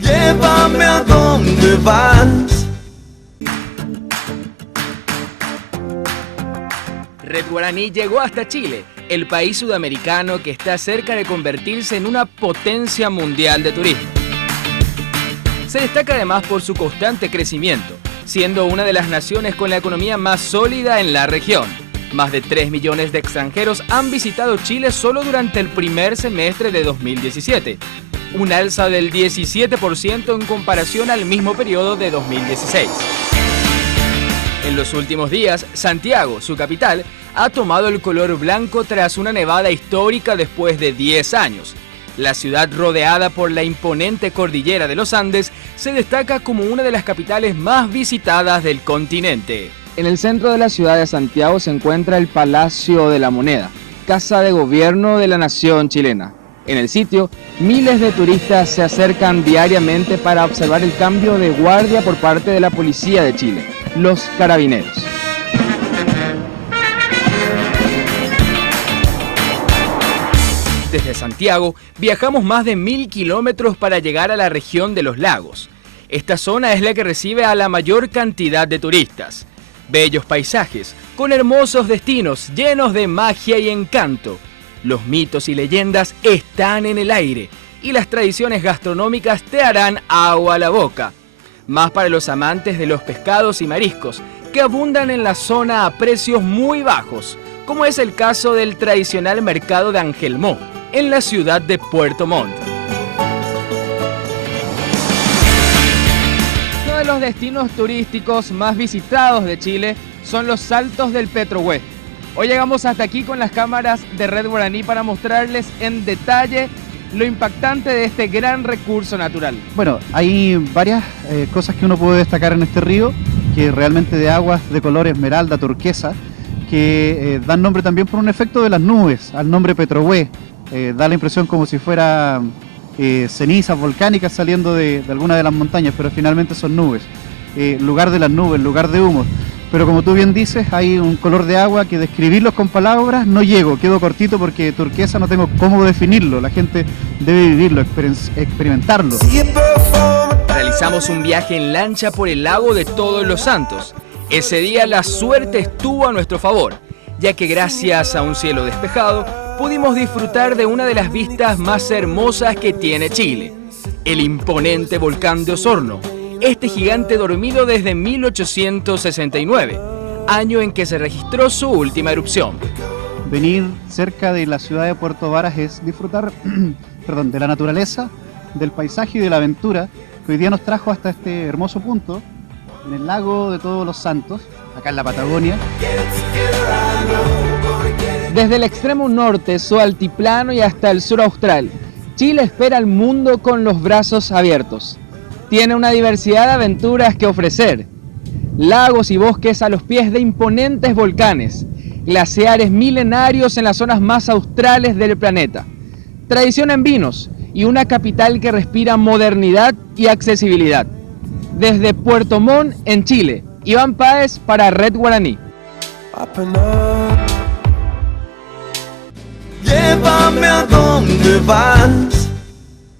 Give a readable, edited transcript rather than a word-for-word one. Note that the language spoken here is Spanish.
Llévame a donde vas. Red Guaraní llegó hasta Chile, el país sudamericano que está cerca de convertirse en una potencia mundial de turismo. Se destaca además por su constante crecimiento, siendo una de las naciones con la economía más sólida en la región. Más de 3 millones de extranjeros han visitado Chile solo durante el primer semestre de 2017, un alza del 17% en comparación al mismo periodo de 2016. En los últimos días, Santiago, su capital, ha tomado el color blanco tras una nevada histórica después de 10 años. La ciudad, rodeada por la imponente cordillera de los Andes, se destaca como una de las capitales más visitadas del continente. En el centro de la ciudad de Santiago se encuentra el Palacio de la Moneda, casa de gobierno de la nación chilena. En el sitio, miles de turistas se acercan diariamente para observar el cambio de guardia por parte de la Policía de Chile, los Carabineros. Desde Santiago viajamos más de 1000 kilómetros para llegar a la región de los lagos. Esta zona es la que recibe a la mayor cantidad de turistas. Bellos paisajes, con hermosos destinos llenos de magia y encanto. Los mitos y leyendas están en el aire y las tradiciones gastronómicas te harán agua a la boca. Más para los amantes de los pescados y mariscos, que abundan en la zona a precios muy bajos, como es el caso del tradicional mercado de Angelmó, en la ciudad de Puerto Montt. Uno de los destinos turísticos más visitados de Chile son los Saltos del Petrohue. Hoy llegamos hasta aquí con las cámaras de Red Guaraní para mostrarles en detalle lo impactante de este gran recurso natural. Bueno, hay varias cosas que uno puede destacar en este río, que realmente de aguas de color esmeralda, turquesa, que dan nombre también por un efecto de las nubes, al nombre Petrohue. Da la impresión como si fuera cenizas volcánicas saliendo de alguna de las montañas, pero finalmente son nubes. Lugar de las nubes, lugar de humos. Pero como tú bien dices, hay un color de agua que describirlos con palabras no llego, quedo cortito porque turquesa no tengo cómo definirlo, la gente debe vivirlo, experimentarlo. Realizamos un viaje en lancha por el lago de Todos los Santos. Ese día la suerte estuvo a nuestro favor, ya que gracias a un cielo despejado pudimos disfrutar de una de las vistas más hermosas que tiene Chile, el imponente volcán de Osorno. Este gigante dormido desde 1869, año en que se registró su última erupción. Venir cerca de la ciudad de Puerto Varas es disfrutar de la naturaleza, del paisaje y de la aventura que hoy día nos trajo hasta este hermoso punto, en el lago de Todos los Santos, acá en la Patagonia. Desde el extremo norte, su altiplano y hasta el sur austral, Chile espera al mundo con los brazos abiertos. Tiene una diversidad de aventuras que ofrecer. Lagos y bosques a los pies de imponentes volcanes, glaciares milenarios en las zonas más australes del planeta, tradición en vinos y una capital que respira modernidad y accesibilidad. Desde Puerto Montt, en Chile, Iván Páez para Red Guaraní. Llévame a donde vas.